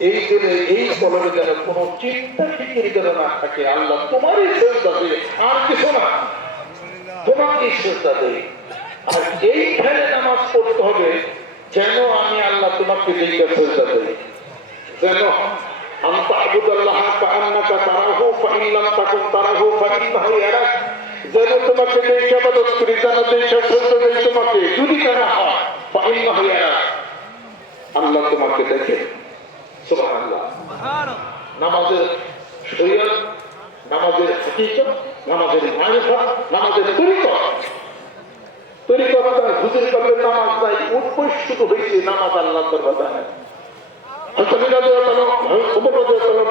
এই দিনে এই কলমে যেন কোনো চিন্তা ফিকির যেন না থাকে আল্লাহ তোমারই শ্রদ্ধা দেয় আর কিছু না তোমাকেই শ্রদ্ধা দেয় আর এইখানে নামাজ পড়তে হবে যেন আমি আল্লাহ তোমাকে যেইটা শ্রদ্ধা দেই যেন أن تعبد الله كأنك تراه فإن لم تكن تراه فإنه يراك যেন তোমাকে দেখে আবাদত করি যেন দেখে শ্রদ্ধা দেই তোমাকে যদি তা না হয় فإنه يراك আল্লাহ তোমাকে দেখে সুবহানাল্লাহ নামাজের শরীয়ত নামাজের হাকিকত নামাজের নামাজের তরিকত। তরিকতটা হুজুর করলে নামাজ নাই উৎপই শুধু হয়েছে নামাজ আল্লাহ দরবারে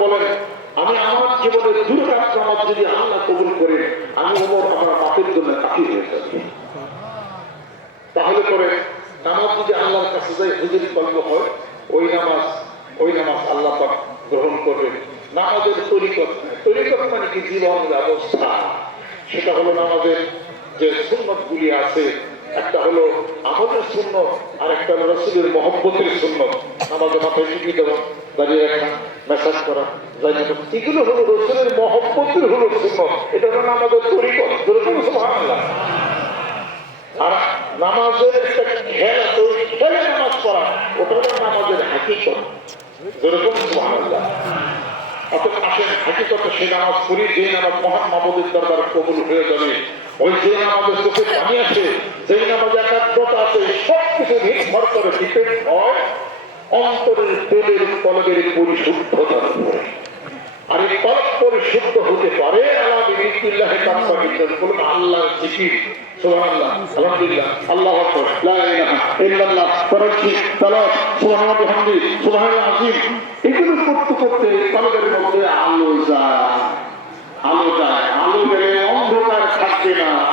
বলেন আমি আমার জীবনের দুর্গাত নামাজ যদি আল্লাহ কবুল করে আমি ওমর আমার বাপের জন্য কাফি হয়ে যাবে। তাহলে পরে নামাজ যদি আল্লাহর কাছে যাই হুজুরি কল্প হয় ওই নামাজ ওই নামাজ আল্লাহ গ্রহণ করবে। নামাজের তরিকত তরিকত মানে কি? জীবন ব্যবস্থা। সেটা হলো নামাজের যে সুন্নত গুলি আছে, একটা হলো আমাদের সুন্নত আর একটা হলো রসুলের মহব্বতের সুন্নত। নামাজের মাথায় টিপি দেওয়া, দাঁড়িয়ে রাখা মেসাজ করা, যাই না এগুলো হলো রসুলের মহব্বতের হলো সুন্নত। এটা হলো নামাজের তরিকত। আর নামাজের একটা খেল খেলে নামাজ পড়া, ওটা হলো নামাজের হাকিকত। যেরকম সুবহানাল্লাহ অর্থাৎ আসেন হাকিকতে সে নামাজ পড়ি যে নামাজ মহান মাবুদের দরবার কবুল হয়ে যাবে ওই যে নামাজের চোখে পানি আছে যে নামাজে আর কলব পরিশুদ্ধ হতে পারে, আল্লাহ বিসমিল্লাহে কাম্মা বিদ্যান বলুন, আল্লাহর জিকির, সুবহানাল্লাহ, আলহামদুলিল্লাহ, আল্লাহু আকবার, লা ইলাহা ইল্লাল্লাহ তারাকি তালাত সুবহানাল্লাহ, বিহামদি, সুবহানাল্লাহ, আযীম। এগুলো করতে করতে কলবের মধ্যে আলো যায় আলো যায়। আলো গেলে অন্ধকার থাকবে না।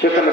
সেখানে।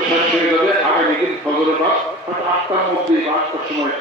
শেষ হয়ে যাবে আগামী হয়তো আটটার মধ্যে বা সময়